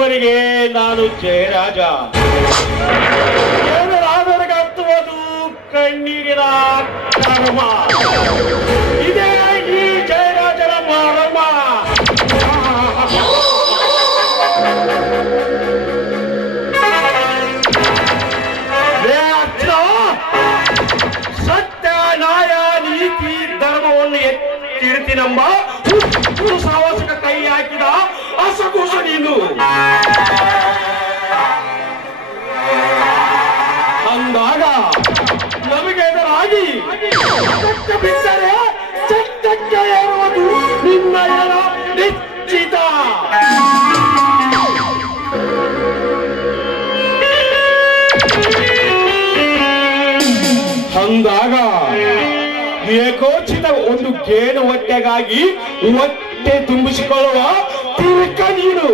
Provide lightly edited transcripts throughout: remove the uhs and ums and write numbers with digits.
ಇದುವರೆಗೆ ನಾನು ಜಯರಾಜ. ಜನರಾದವರಿಗೆ ಹತ್ತುವುದು ಕಣ್ಣೀರಿನ ಕರ್ಮ. ಇದೇ ಈ ಜಯರಾಜನ ಮರ್ಮ. ಸತ್ಯ, ನ್ಯಾಯ, ನೀತಿ, ಧರ್ಮವನ್ನು ಎತ್ತಿಡ್ತೀನಂಬ ಸಾಹಸಕ ಕೈ ಹಾಕಿದ ಅಸಕುಶ ನೀನು. ಅಂದಾಗ ನಮಗೆ ಎದುರಾಗಿ ಬಿದ್ದರೆ ಚಟ್ಟಕ್ಕೆ ಏರುವುದು ನಿನ್ನಯ ನಿಶ್ಚಿತ. ಅಂದಾಗ ಏಕೋಚಿತ ಒಂದು ಗೇಣು ಹೊಟ್ಟೆಗಾಗಿ ಹೊಟ್ಟೆ ತುಂಬಿಸಿಕೊಳ್ಳುವ ತಿರುಕ ನೀನು.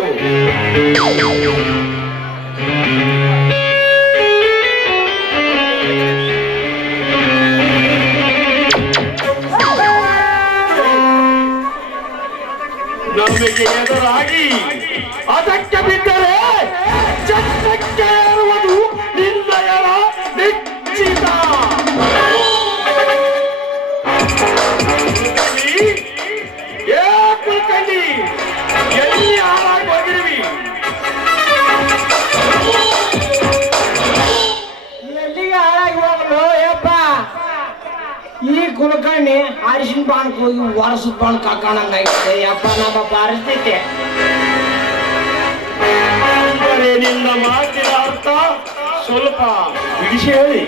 ನಮಗೆ ಎದುರಾಗಿ ಅದಕ್ಕೆ ಬಿದ್ದರೆ ಚಟ್ಟಕ್ಕೆ ಏರುವುದು ನಿನ್ನಯ ನಿಶ್ಚಿತ. ಕುಲ್ಕಂಡಿ, ಎಲ್ಲಿ ಹಾಳಾಗಿ ಹೋಗಿರುವಿ? ಎಲ್ಲಿಗೆ ಹಾಳಾಗಿ ಹೋಗ್ಲು ಯಪ್ಪ? ಈ ಕುಲಕರ್ಣಿ ಅರಿಶಿನ ಬಾಣಕ್ ಹೋಗಿ ವರ್ಷದ ಬಾಣ್ ಕಾಕೋಣಂಗಾಗಿದೆ ಯಪ್ಪ ನಮ್ಮ ಪರಿಸ್ಥಿತಿ. ನಿನ್ನ ಮಾತಿನ ಅರ್ಥ ಸ್ವಲ್ಪ ಬಿಡಿಸಿ ಹೇಳಿ.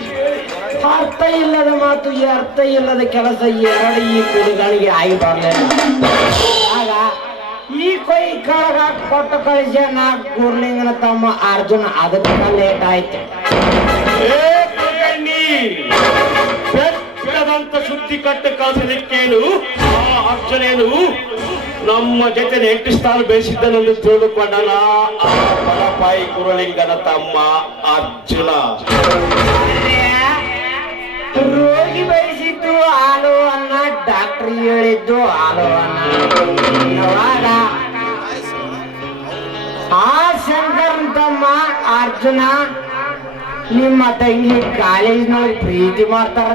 ಅರ್ಥ ಇಲ್ಲದ ಮಾತು, ಈ ಅರ್ಥ ಇಲ್ಲದ ಕೆಲಸ ಎರಡು ಈ ಕುಲಗಳಿಗೆ ಆಗಿ ಬರ್ಲಿಲ್ಲ. ಆಗ ಈ ಕೈ ಕಳಗ ಕೊಟ್ಟ ಕಳಿಸ ನಾ ಕೂರ್ಲಿಂಗನ ತಮ್ಮ ಅರ್ಜುನ ಅದಕ್ಕೆ ಲೇಟ್ ಆಯ್ತು. ಬೆಟ್ಟದಂತ ಸುದ್ದಿ ಕಟ್ಟು ಕಳಿಸಲಿಕ್ಕೇನು ಆ ಅರ್ಜುನೇನು ನಮ್ಮ ಜೊತೆ 8 ಸ್ಥಾನ ಬೇಯಿಸಿದ್ದನೆಂದು ತಿಳಿದುಕೊಂಡನ ಆ ಬಲಪಾಯಿ ಕುರುಲಿಂಗನ ತಮ್ಮ ಅರ್ಜುನ. ರೋಗಿ ಬಯಸಿದ್ದು ಹಾಲು ಅನ್ನ, ಡಾಕ್ಟರ್ ಹೇಳಿದ್ದು ಹಾಲು ಅನ್ನ. ಆ ಶಂಕರನ್ ತಮ್ಮ ಅರ್ಜುನ ನಿಮ್ಮ ತಂಗಿ ಕಾಲೇಜಿನೊಳಗೆ ಪ್ರೀತಿ ಮಾಡ್ತಾರ.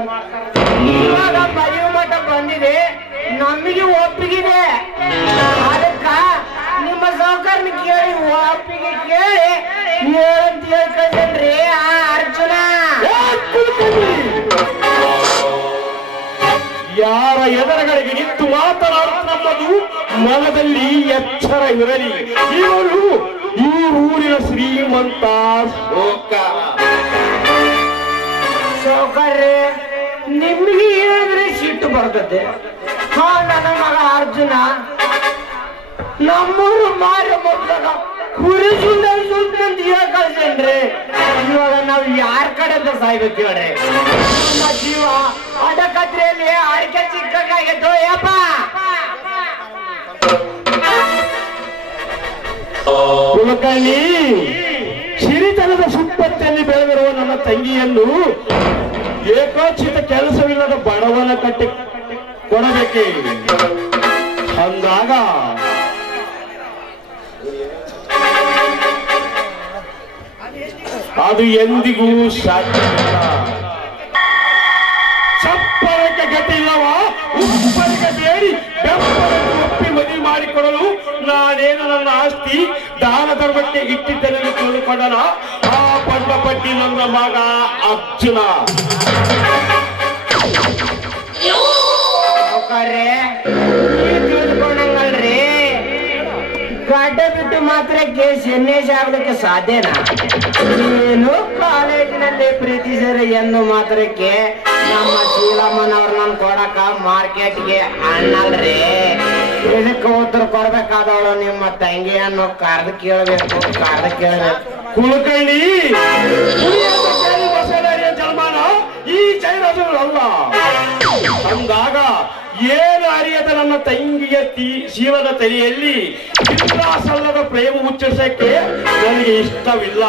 ಇವಾಗ ಮದುವೆ ಮಠ ಬಂದಿದೆ, ನಮಗೆ ಒಪ್ಪಿಗಿದೆ. ಅದಕ್ಕ ನಿಮ್ಮ ಸೌಕರ್ಯ ಕೇಳಿ ಒಪ್ಪಿಗೆ ಕೇಳಿ ಏನಂತ ಹೇಳ್ಕೊಂಡ್ರಿ ಆ ಅರ್ಜುನ. ಯಾರ ಎದುರುಗಳಿಗೆ ನಿಂತು ಮಾತನಾಡುತ್ತಿರುವುದು ಮನದಲ್ಲಿ ಎಚ್ಚರ ಇರಲಿ. ಇವಳು ಈ ಊರಿನ ಶ್ರೀಮಂತ ಸೌಕರ್ಯ ನಿಮ್ಗೆ ಹೇಳಿದ್ರೆ ಸಿಟ್ಟು ಬರ್ತದೆ. ಹಾ, ನನ್ನ ಮಗ ಅರ್ಜುನ ನಮ್ಮೂರು ಮಾರಿ ಮಕ್ಕಳ ಕುರಿ ಸುಂದರ ಸುಂದರ ಕಳ್ಸೇನ್ರಿ. ಇವಾಗ ನಾವ್ ಯಾರ ಕಡೆ ಅಂತ ಸಾಯ್ಬೇಕು ಹೇಳ್ರಿ? ನಮ್ಮ ಜೀವ ಅಡಕತ್ರೆಯಲ್ಲಿ ಅಡಿಕೆ ಚಿಕ್ಕಾಗಿತ್ತು ಯಪ್ಪ. ಕುಲಕರ್ಣಿ, ಸಿರಿತನದ ಸುಪ್ಪತ್ತಲ್ಲಿ ಬೆಳೆದಿರುವ ನನ್ನ ತಂಗಿಯನ್ನು ಏಕೋಚಿತ ಕೆಲಸವಿಲ್ಲದ ಬಡವನ ಕಟ್ಟಿ ಕೊಡಬೇಕೆ. ಅಂದಾಗ ಅದು ಎಂದಿಗೂ ಸಾಧ್ಯವಿಲ್ಲ. ಚಪ್ಪರಕ್ಕೆ ಗತಿ ಇಲ್ಲವ, ಉಪ್ಪರಿಗೆ ಬೇಡಿ ಬೆಪ್ಪರನ್ನು ಒಪ್ಪಿ ಮದುವೆ ಮಾಡಿಕೊಡಲು ನಾನೇನು ನನ್ನ ಆಸ್ತಿ ದಾನ ಧರ್ಮಕ್ಕೆ ಇಟ್ಟಿದ್ದೆನೆಂದು ತಿಳಿದುಕೊಂಡನ ಆ ಪಟ್ಟಿ ನನ್ನ ಮಗ ಅರ್ಜುನ. ತಿಳಿದುಕೊಂಡಂಗಲ್ರಿ, ಗಡ್ಡ ಬಿಟ್ಟು ಮಾತ್ರ ಕೇಸ್ ಎನ್ನೇಜ್ ಆಗ್ಲಿಕ್ಕೆ ಸಾಧ್ಯನಾ? ಏನು ಕಾಲೇಜಿನಲ್ಲಿ ಪ್ರೀತಿಸಿದ್ರೆ ಎಂದು ಮಾತ್ರಕ್ಕೆ ನಮ್ಮ ಶೀಲಮ್ಮನವ್ರ ನನ್ ಕೊಡಕ ಮಾರ್ಕೆಟ್ಗೆ ಅನ್ನಲ್ರಿ. ಇದಕ್ಕೆ ಉತ್ತರ ಕೊಡ್ಬೇಕಾದವಳು ನಿಮ್ಮ ತಂಗಿಯನ್ನು ಕರೆದು ಕೇಳಬೇಕು. ಕುಲಕರ್ಣಿ, ಜನ್ಮಾನ ಈ ಜಯರಾಜರು ಅಲ್ಲ. ಅಂದಾಗ ಏನು ಅರಿಯದ ನನ್ನ ತಂಗಿಯ ಜೀವದ ತಲೆಯಲ್ಲಿ ಇಲ್ಲ ಸಲ್ಲದ ಪ್ರೇಮ ಉಚ್ಚರಿಸಕ್ಕೆ ನನಗೆ ಇಷ್ಟವಿಲ್ಲ.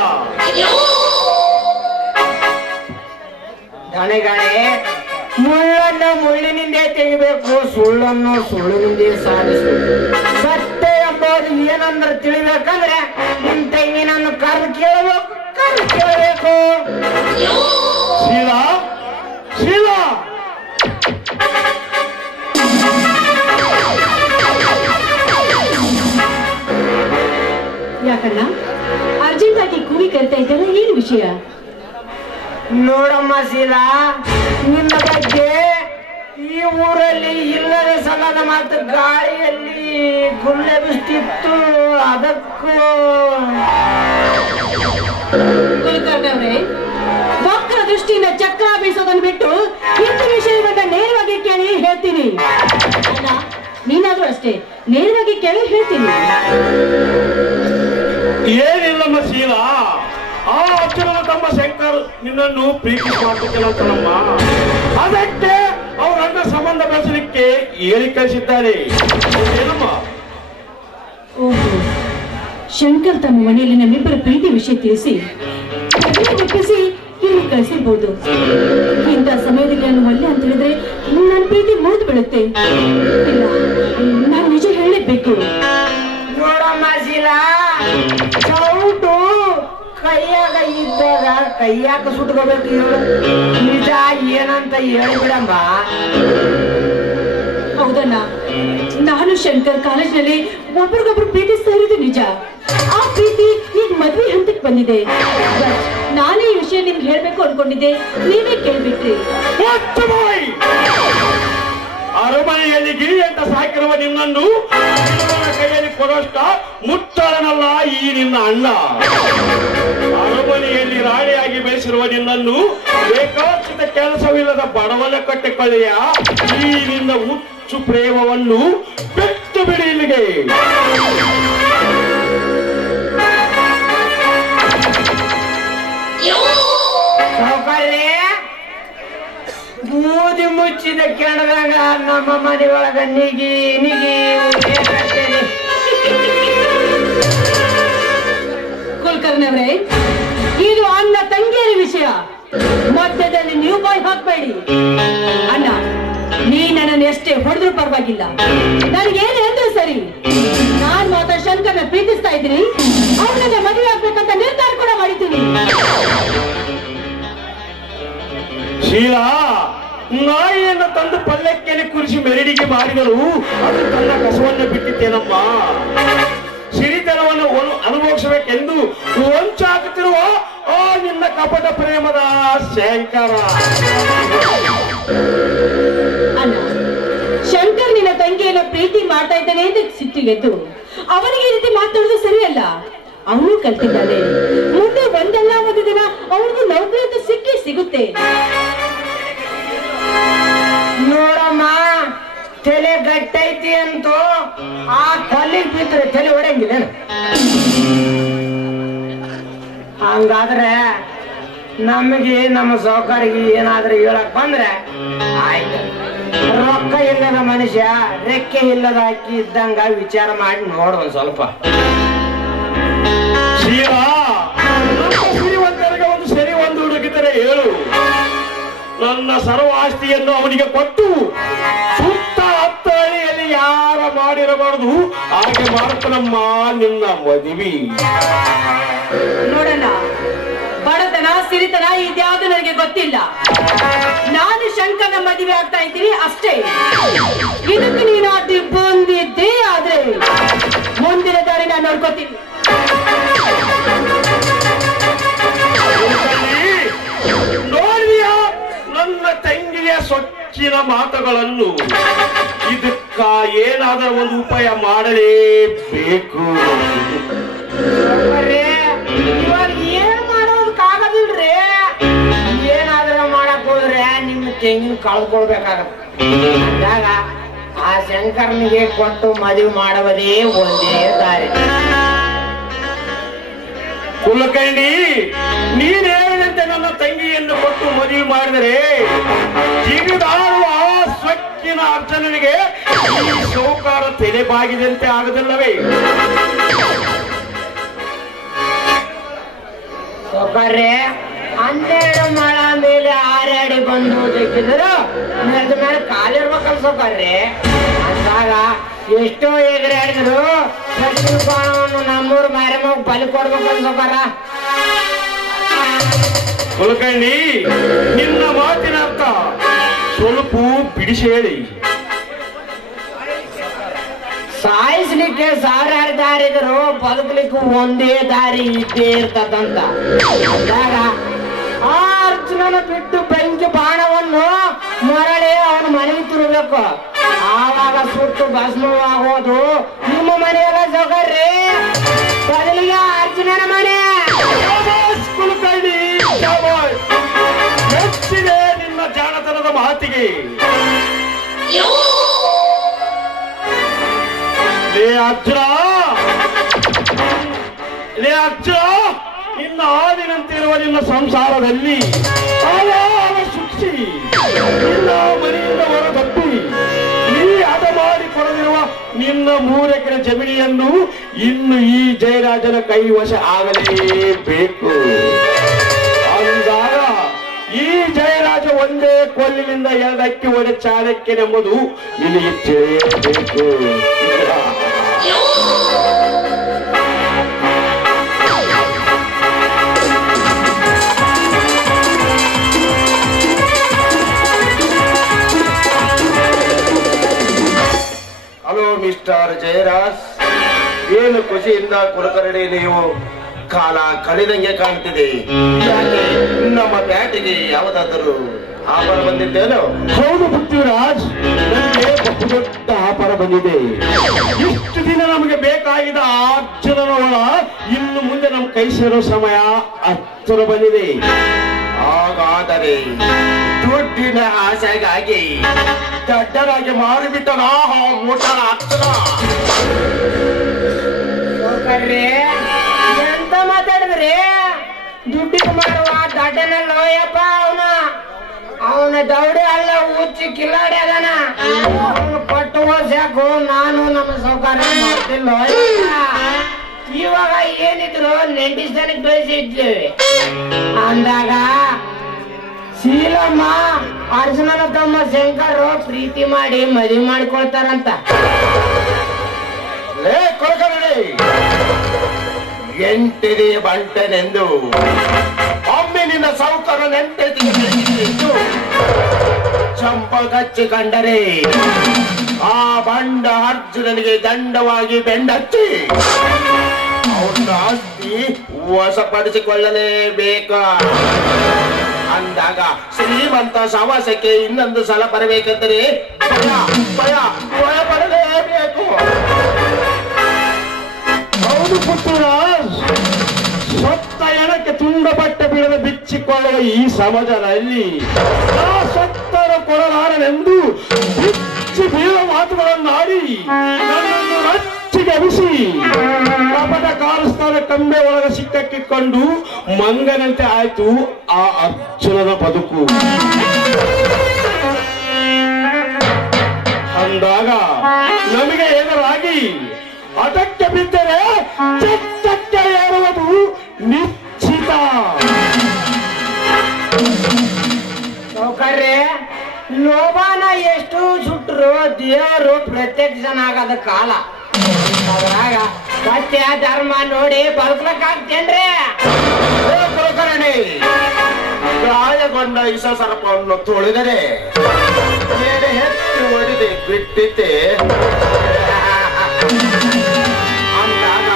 ಗಣೆ ಮುಳ್ಳನ್ನು ಮುಳ್ಳಿನಿಂದ ತೆಗಿಬೇಕು, ಸುಳ್ಳನ್ನು ಸುಳ್ಳಿನಿಂದ ಸಾಧಿಸಬೇಕು. ಸತ್ಯ ಎಂಬುದು ಏನಂದ್ರೆ ತಿಳಿಬೇಕಂದ್ರೆ ನಿಮ್ ಕರ್ ಕೇಳಬೇಕು ಕರ್ ಕೇಳಬೇಕು. ಶೀಲಾ ಶೀಲಾ ಯಾಕಣ್ಣ ಅರ್ಜೆಂಟ್ ಆಗಿ ಕೂಗಿ ಕರಿತಾ ಇದ್ದಲ್ಲ, ಏನು ವಿಷಯ? ನೋಡಮ್ಮ ಶೀಲಾ, ನಿನ್ನ ಬಗ್ಗೆ ಈ ಊರಲ್ಲಿ ಇಲ್ಲದ ಸಲದ ಮಾತು ಗಾಳಿಯಲ್ಲಿ ಗುಲ್ಲೆ ಬಿಸ್ತಿತ್ತು. ಅದಕ್ಕೂ ಕುಲಕರ್ಣವ್ರೆ, ವಕ್ರ ದೃಷ್ಟಿಯಿಂದ ಚಕ್ರ ಬೀಸೋದನ್ನು ಬಿಟ್ಟು ಇಂಥ ವಿಷಯವನ್ನ ನೇರವಾಗಿ ಕೇಳಿ ಹೇಳ್ತೀನಿ. ಅಣ್ಣ, ನೀನಾದ್ರೂ ಅಷ್ಟೇ ನೇರವಾಗಿ ಕೇಳಿ ಹೇಳ್ತೀನಿ. ಏನಿಲ್ಲಮ್ಮ ಶೀಲಾ, ಆ ಅರ್ಜುನನ ತಮ್ಮ ಶಂಕರ್ ನಿನ್ನನ್ನು ಪ್ರೀತಿ ಮಾಡ್ತಿದ್ದನಂತನಮ್ಮ. ಅದಕ್ಕೆ ಅವ್ರ ಅಣ್ಣ ಸಂಬಂಧ ಬೆಳೆಸಲಿಕ್ಕೆ ಹೇಳಿ ಕಳಿಸಿದ್ದಾರೆ. ಏನಮ್ಮ? ಓಹೋ, ಶಂಕರ್ ತಮ್ಮ ಮನೆಯಲ್ಲಿ ನಮ್ಮಿಬ್ಬರ ಪ್ರೀತಿ ವಿಷಯ ತಿಳಿಸಿ ಒಪ್ಪಿಸಿ ಹೇಳಿ ಕಳಿಸಿರ್ಬೋದು. ಇಂಥ ಸಮಯದಲ್ಲಿ ನಾನು ಒಳ್ಳೆ ಅಂತ ಹೇಳಿದ್ರೆ ನನ್ನ ಪ್ರೀತಿ ಮುರಿದು ಬೀಳುತ್ತೆ. ಇಲ್ಲ, ನಾನು ನಿಜ ಹೇಳಬೇಕು. ನೋಡಮ್ಮ ಶೀಲಾ, ಚೌಟು ಕೈಯಾಗ ಇದ್ದಾಗ ಕೈಯಾಗ ಸುಟ್ಕೋಬೇಕು. ನಿಜ ಏನಂತ ಹೇಳಿಬಿಡಮ್ಮ. ಹೌದಣ್ಣ, ನಾನು ಶಂಕರ್ ಕಾಲೇಜಿನಲ್ಲಿ ಒಬ್ರಿಗೊಬ್ರು ಪ್ರೀತಿಸ್ತಾ ಇರೋದು ನಿಜ. ಆ ಪ್ರೀತಿ ಈಗ ಮದ್ವೆ ಹಂತಕ್ಕೆ ಬಂದಿದೆ. ನಾನೇ ಈ ವಿಷಯ ನಿಮ್ಗೆ ಹೇಳ್ಬೇಕು ಅನ್ಕೊಂಡಿದ್ದೆ, ನೀವೇ ಕೇಳ್ಬಿಟ್ರಿ. ಅರಮನೆಯಲ್ಲಿ ಗಿಳಿ ಅಂತ ಸಾಕಿರುವ ನಿನ್ನನ್ನು ಕೈಯಲ್ಲಿ ಕೊಡೋಷ್ಟ ಮುಟ್ಟಾಳನಲ್ಲ ಈ ನಿನ್ನ ಅಣ್ಣ. ಅರಮನೆಯಲ್ಲಿ ರಾಣಿಯಾಗಿ ಬೆಳೆಸಿರುವ ನಿನ್ನನ್ನು ಬೇಕಾಚಿತ ಕೆಲಸವಿಲ್ಲದ ಬಡವನ ಕಟ್ಟಿಕೊಳ್ಳೆಯ ಈ ನಿನ್ನ ಹುಚ್ಚು ಪ್ರೇಮವನ್ನು ಬಿಟ್ಟು ಬಿಡಿ ಇಲ್ಲಿಗೆ. ಬೂದಿ ಮುಚ್ಚಿದ ಕೆಣದಾಗ ನಮ್ಮ ಮನೆಯೊಳಗ ನಿಗಿ ನಿಗಿ ಕುಲಕರ್ಣವ್ರೆ, ಇದು ಅಣ್ಣ ತಂಗಿಯರ ವಿಷಯ. ಮಧ್ಯದಲ್ಲಿ ನೀವು ಬಾಯಿ ಹಾಕ್ಬೇಡಿ. ಅಣ್ಣ, ನೀ ನನ್ನನ್ನು ಎಷ್ಟೇ ಹೊಡೆದ್ರು ಪರವಾಗಿಲ್ಲ, ನನಗೇನು ಅಂದ್ರೂ ಸರಿ. ನಾನ್ ಮಾತ್ರ ಶಂಕರ್ನ ಪ್ರೀತಿಸ್ತಾ ಇದ್ದೀನಿ. ಅವನನ್ನ ಮದುವೆ ಆಗ್ಬೇಕಂತ ನಿರ್ಧಾರ ಕೂಡ ಮಾಡಿದ್ದೀನಿ. ಶೀಲಾ, ನಾಯಿಯನ್ನು ತಂದು ಪಲ್ಲಕ್ಕಿಯಲ್ಲಿ ಕುರಿಸಿ ಮೆರಡಿಗೆ ಮಾಡಿದರು. ಅದು ತನ್ನ ಕಸವನ್ನು ಬಿಟ್ಟಿದ್ದೇನಮ್ಮ. ಸಿರಿತನವನ್ನು ಅನುಭವಿಸಬೇಕೆಂದು ವಂಚಾಗುತ್ತಿರುವ ಆ ನಿನ್ನ ಕಪಟ ಪ್ರೇಮದ ಶಂಕರ. ಅಣ್ಣ, ಶಂಕರ್ ನಿನ್ನ ತಂಗಿಯನ್ನು ಪ್ರೀತಿ ಮಾಡ್ತಾ ಇದ್ದಾನೆ ಅಂತ ಸಿಟ್ಟಿಗೆದ್ದು ಅವನಿಗೆ ಈ ರೀತಿ ಮಾತಾಡೋದು ಸರಿಯಲ್ಲ. ಅವನು ಕಲ್ತಿದ್ದಾನೆ. ಮುಂದೆ ಒಂದಲ್ಲ ಒಂದು ದಿನ ಅವನಿಗೂ ನೌಕರಿ ಅಂತ ಸಿಗುತ್ತೆ. ನೋಡಮ್ಮ, ತಲೆ ಗಟ್ಟೈತಿ ಅಂತೂ ಆ ಕಲ್ಲಿಗೆ ಬಿದ್ರೆ ತಲೆ ಹೊಡೆಯಂಗಿಲ್ಲ. ಹಂಗಾದ್ರೆ ನಮಗೆ ನಮ್ಮ ಸೌಕರ್ಯಗೆ ಏನಾದ್ರೂ ಹೇಳಕ್ ಬಂದ್ರೆ ಆಯ್ತು. ರೊಕ್ಕ ಇಲ್ಲದ ಮನುಷ್ಯ ರೆಕ್ಕೆ ಇಲ್ಲದ ಅಕ್ಕಿ ಇದ್ದಂಗ ವಿಚಾರ ಮಾಡಿ ನೋಡು ಒಂದ್ ಸ್ವಲ್ಪ. ಸಿರಿವಂತರಿಗೆ ಒಂದು ಸರಿ ಒಂದು ಹುಡುಗಿದರೆ ಹೇಳು. ನನ್ನ ಸರ್ವ ಆಸ್ತಿಯನ್ನು ಅವನಿಗೆ ಕೊಟ್ಟು ಸುತ್ತ ಹತ್ತಳಿಯಲ್ಲಿ ಯಾರ ಮಾಡಿರಬಾರದು ಹಾಗೆ ಮಾಡ್ತಾನಮ್ಮ ನಿನ್ನ ಮದುವೆ. ನೋಡೋಣ, ಬಡತನ ಸಿರಿತನ ಇದ್ಯಾವುದು ನನಗೆ ಗೊತ್ತಿಲ್ಲ. ನಾನು ಶಂಕರನ ಮದುವೆ ಆಗ್ತಾ ಇದ್ದೀನಿ ಅಷ್ಟೇ. ಇದಕ್ಕೆ ನೀನು ಅಡ್ಡಿ ಬಂದಿದ್ದೇ ಆದ್ರೆ ಮುಂದಿನ ದಾರಿ ನಾನು ನೋಡ್ಕೋತೀನಿ. ನೋಡಿಯ ನನ್ನ ತಂಗಿಯ ಸೊಚ್ಚಿನ ಮಾತುಗಳನ್ನು. ಇದಕ್ಕ ಏನಾದರೂ ಒಂದು ಉಪಾಯ ಮಾಡಲೇಬೇಕು. ಇವಾಗ ಏನ್ ಮಾಡೋದಕ್ಕಾಗದಿಲ್ರಿ. ಏನಾದ್ರೂ ಮಾಡಕ್ ಹೋದ್ರೆ ನಿಮ್ಮ ತೆಂಗಿನ ಕಳ್ಕೊಳ್ಬೇಕಾಗತ್ತೆ. ಅಂದಾಗ ಆ ಶಂಕರನಿಗೆ ಕೊಟ್ಟು ಮದುವೆ ಮಾಡುವುದೇ ಒಂದೇ ದಾರಿ. ಕುಲಕರ್ಣಿ, ನೀನ್ ಹೇಳಿದಂತೆ ನನ್ನ ತಂಗಿಯನ್ನು ಕೊಟ್ಟು ಮದುವೆ ಮಾಡಿದರೆ ಜಿಗಿದಾಡುವ ಸ್ವಚ್ಛಿನ ಅರ್ಜುನನಿಗೆ ಈ ಸೌಕಾರ ತೆರೆಬಾಗಿದಂತೆ ಆಗದಿಲ್ಲವೇ? ಸೌಕರ್ಯ 12 ಮಳ ಮೇಲೆ ಹಾರಾಡಿ ಬಂದು ಸಿಕ್ಕಿದ್ರು ನೆಲದ ಮೇಲೆ ಕಾಲಿರ್ಬೇಕಲ್ಲ ಸೌಕರ್ಯ. ಅಂದಾಗ ಎಷ್ಟೋ ಎಗರಾಡಿದ್ರು ಸಚಿವ ಬಾಣವನ್ನು ನಮ್ಮೂರು ಮಾರಮ್ಮ ಬಲಿ ಕೊಡ್ಬೇಕು ಅನ್ಸೋಕಾರ. ಕುಲಕರ್ಣಿ, ನಿನ್ನ ಮಾತಿನ ಅರ್ಥ ಸ್ವಲ್ಪ ಬಿಡಿಸಿ ಹೇಳಿ. ಸಾಯಿಸ್ಲಿಕ್ಕೆ ಸಾವಿರಾರು ದಾರಿ ಇದ್ರು ಬದುಕಲಿಕ್ಕೆ ಒಂದೇ ದಾರಿ ಇದ್ದೇ ಇರ್ತದಂತ. ಅಂದಾಗ ಆ ಅರ್ಜುನನ ಬಿಟ್ಟು ಬೆಂಕಿ ಬಾಣವನ್ನು ಮರಳಿ ಅವನ ಮನೆಗೆ ತಿರುಗಬೇಕು. ಆವಾಗ ಸುಟ್ಟು ಭಸ್ಮವಾಗೋದು ನಿಮ್ಮ ಮನೆಯಲ್ಲ ಸೌಕರ್ಯ, ಬದಲಿಗೆ ಅರ್ಜುನನ ಮನೆ. ಕುಲಕರ್ಣಿ, ಮೆಚ್ಚಿದೆ ನಿನ್ನ ಜಾಣತನದ ಮಾತಿಗೆ. ಲೇ ಅರ್ಜುನ, ನಿನ್ನ ಆದಿನಂತಿರುವ ನಿನ್ನ ಸಂಸಾರದಲ್ಲಿ ಶಿಕ್ಷಿ ನಿನ್ನ ಮನೆಯಿಂದ ಹೊರತಪ್ಪಿ ನೀ ಹದ ಮಾಡಿ ಕೊಡದಿರುವ ನಿನ್ನ 3 ಎಕರೆ ಜಮೀನಿಯನ್ನು ಇನ್ನು ಈ ಜಯರಾಜನ ಕೈವಶ ಆಗಲೇಬೇಕು. ಅಂದಾಗ ಈ ಜಯರಾಜ ಒಂದೇ ಕೊಲ್ಲಿನಿಂದ 2 ಅಕ್ಕಿ ಒಡೆ ಚಾಣಕ್ಯನೆಂಬುದು ನಿನಗೆ ತಿಳಿಯಬೇಕು. ಹಲೋ ಮಿಸ್ಟರ್ ಜಯರಾಜ್, ಏನು ಖುಷಿಯಿಂದ ಕುಲಕರ್ಣಿ ನೀವು ಕಾಲ ಕಳೆದಂಗೆ ಕಾಣ್ತಿದೆ. ಯಾಕೆ ನಮ್ಮ ಬ್ಯಾಟಿಗೆ ಯಾವುದಾದರೂ ಆಫರ್ ಬಂದಿದ್ದೇನೋ? ಹೌದು ಪೃಥ್ವಿರಾಜ್, ನನಗೆ ಬಹುದೊಡ್ಡ ಆಫರ್ ಬಂದಿದೆ. ಇಷ್ಟು ದಿನ ನಮಗೆ ಬೇಕಾಗಿದ್ದ ಅರ್ಜುನನ ಹೊಳ ಇನ್ನು ಮುಂದೆ ನಮ್ಮ ಕೈ ಸೇರೋ ಸಮಯ ಹತ್ತಿರ ಬಂದಿದೆ. ಹಾಗಾದರೆ ದುಡ್ಡಿನ ಆಸೆಗಾಗಿ ದಡ್ಡರಾಗಿ ಮಾರಿಬಿಟ್ಟನ ಮುಟ್ಟನ ಅರ್ಜುನ. ಎಂತ ಮಾತಾಡಿದ್ರಿ? ದುಡ್ಡಿಗೆ ಮಾರುವ ದಡ್ಡನಲ್ಲೋಯಪ್ಪ ಅವನ ದೌಡೆ ಅಲ್ಲ, ಹುಚ್ಚಿ ಕಿಲಾಡಿ ಅದನ. ಅವನು ಪಟ್ಟು ಸಾಕು, ನಾನು ನಮ್ಮ ಸೌಕರ್ಯ ಮಾಡ್ತಿಲ್ಲ. ಇವಾಗ ಏನಿದ್ರು ನೆಂಟಿಸ್ತಾನಿಗೆ ಬೆಳೆಸಿದ್ದೇವೆ ಅಂದಾಗ ಶೀಲಮ್ಮ ಅರ್ಜುನನ ತಮ್ಮ ಶಂಕರ್ ಪ್ರೀತಿ ಮಾಡಿ ಮದುವೆ ಮಾಡಿಕೊಳ್ತಾರಂತ. ಲೇ ಕುಲಕರ್ಣಿ, ಎಂಟಿದೆ ಬಂಟನೆಂದು ಒಮ್ಮೆ ನಿನ್ನ ಸೌಕರ್ಯನೆಂಟು ಚಂಪ ಕಚ್ಚಿ ಕಂಡರೆ ಆ ಬಂಡ ಅರ್ಜುನನಿಗೆ ದಂಡವಾಗಿ ಬೆಂಡಚ್ಚಿ ಅವನ ಆಸ್ತಿ ವಶಪಡಿಸಿಕೊಳ್ಳಲೇಬೇಕ. ಅಂದಾಗ ಶ್ರೀಮಂತ ಸವಾಸಕ್ಕೆ ಇನ್ನೊಂದು ಸಲ ಬರಬೇಕೆಂದರೆ ಭಯ ಪಡಲೇಬೇಕು. ಹೌದು ಪೃಥ್ವಿರಾಜ್, ಸತ್ತ ಎಣಕ್ಕೆ ತುಂಡ ಬಟ್ಟೆ ಬೀಳದ ಬಿಚ್ಚಿಕೊಳ್ಳುವ ಈ ಸಮಾಜದಲ್ಲಿ ನಾ ಸತ್ತರ ಕೊಡಲಾರನೆಂದು ಬಿಚ್ಚಿ ಬೀಳುವ ಮಾತುಗಳನ್ನಾಡಿ ನನ್ನನ್ನು ರಚ್ಚಿಗೆ ಅವಿಸಿ ಕಪಟ ಕಾಲಸ್ಥಾನ ಕಂಬೆ ಒಳಗ ಸಿಕ್ಕಕ್ಕಿಕೊಂಡು ಮಂಗನಂತೆ ಆಯ್ತು ಆ ಅರ್ಜುನನ ಬದುಕು. ಅಂದಾಗ ನಮಗೆ ಎದುರಾಗಿ ಅದಕ್ಕೆ ಬಿದ್ದರೆ ಚಟ್ಟಕ್ಕೆ ಏರುವುದು ನಿಶ್ಚಿತ. ಸೌಕರ್ಯ ಲೋಭಾನ ಎಷ್ಟು ಸುಟ್ಟರು ದೇವರು ಪ್ರತ್ಯಕ್ಷನಾಗದ ಕಾಲ. ಅದ್ರಾಗ ಸತ್ಯ ಧರ್ಮ ನೋಡಿ ಬದುಕಕ್ಕಾಗ್ತೇನ್ರಿ? ಕುಲಕರ್ಣಿ, ಗಾಯಗೊಂಡ ಇಸ ಸರ್ಪವನ್ನು ತೊಳೆದರೆ ಮೇಲೆ ಹೆಚ್ಚು ಹೊಡೆದೆ ಬಿಟ್ಟಿದ್ದೆ. ಅಂದಾಗ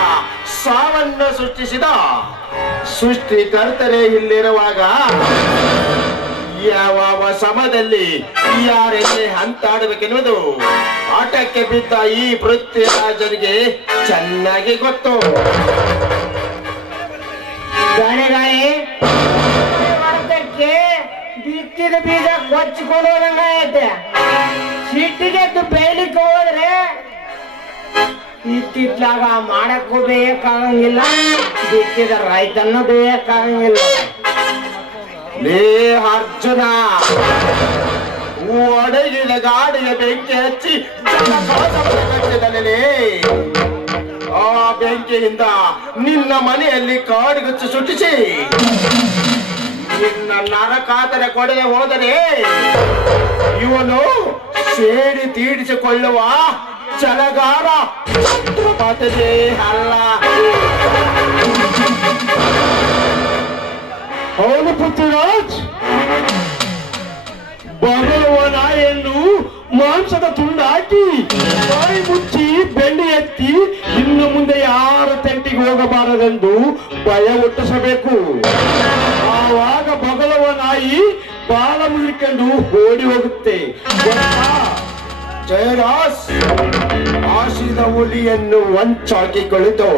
ಸಾವನ್ನು ಸೃಷ್ಟಿಸಿದ ಸೃಷ್ಟಿಕರ್ತರೇ ಇಲ್ಲಿರುವಾಗ ಯಾವ ಸಮಯದಲ್ಲಿ ಯಾರೆಲ್ಲಿ ಹಂತಾಡಬೇಕೆನ್ನುವುದು ಆಟಕ್ಕೆ ಬಿದ್ದ ಈ ಪೃಥ್ವಿರಾಜನಿಗೆ ಚೆನ್ನಾಗಿ ಗೊತ್ತು. ವರ್ಗಕ್ಕೆ ಬಿತ್ತಿದ ಬೀಜ ಕೊಚ್ಚಿಕೊಂಡು ಹೋದಂಗಾಯತೆ. ಸಿಟ್ಟಿಗೆದ್ದು ಬೇಯಲಿಕ್ಕೆ ಹೋದ್ರೆ ಇತ್ತಿತ್ಲಾಗ ಮಾಡಕ್ಕೂ ಬೇಕಾಗಂಗಿಲ್ಲ, ಬಿತ್ತಿದ ರೈತನ್ನು ಬೇಕಾಗಂಗಿಲ್ಲ. ಲೇ ಅರ್ಜುನ, ಒಡಗಿದ ಗಾಡಿಗೆ ಬೆಂಕಿ ಹಚ್ಚಿ ಆ ಬೆಂಕಿಯಿಂದ ನಿನ್ನ ಮನೆಯಲ್ಲಿ ಕಾಡಿಗುಚ್ಚು ಸುಟ್ಟಿಸಿ ನಿನ್ನ ನರಕಾತರೆ ಕೊಡದೆ ಹೋದರೆ ಇವನು ಸೇಡಿ ತೀಡಿಸಿಕೊಳ್ಳುವ ಛಲಗಾರ ಛತ್ರಪತಿಯೇ ಅಲ್ಲ. ಹೌದು ಪೃಥ್ವಿರಾಜ್, ಬಗಲುವ ನಾಯನ್ನು ಮಾಂಸದ ತುಂಡಾಕಿ ಬಾಯಿ ಮುಚ್ಚಿ ಬೆಂಡಿ ಎತ್ತಿ ಇನ್ನು ಮುಂದೆ ಯಾರ ತೆಂಟಿಗೆ ಹೋಗಬಾರದೆಂದು ಭಯ ಹುಟ್ಟಿಸಬೇಕು. ಆವಾಗ ಬಗಲುವ ನಾಯಿ ಬಾಲ ಮುರಿಕೊಂಡು ಓಡಿ ಹೋಗುತ್ತೆ. ಜಯರಾಜ್ ಆಶಿದ ಹುಲಿಯನ್ನು ಒಂಚಾಕಿ ಕುಳಿತು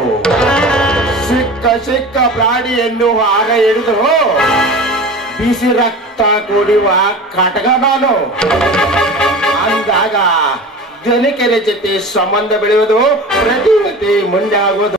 ಸಿಕ್ಕ ಪ್ರಾಣಿಯನ್ನು ಆಗ ಹಿಡಿದು ಬಿಸಿ ರಕ್ತ ಕುಡಿಯುವ ಕಟಕ ನಾನು ಅಂದಾಗ ಧನಿಕರ ಜೊತೆ ಸಂಬಂಧ ಬೆಳೆಯುವುದು ಪ್ರತಿವತಿ ಮುಂದೆ ಆಗುವುದು.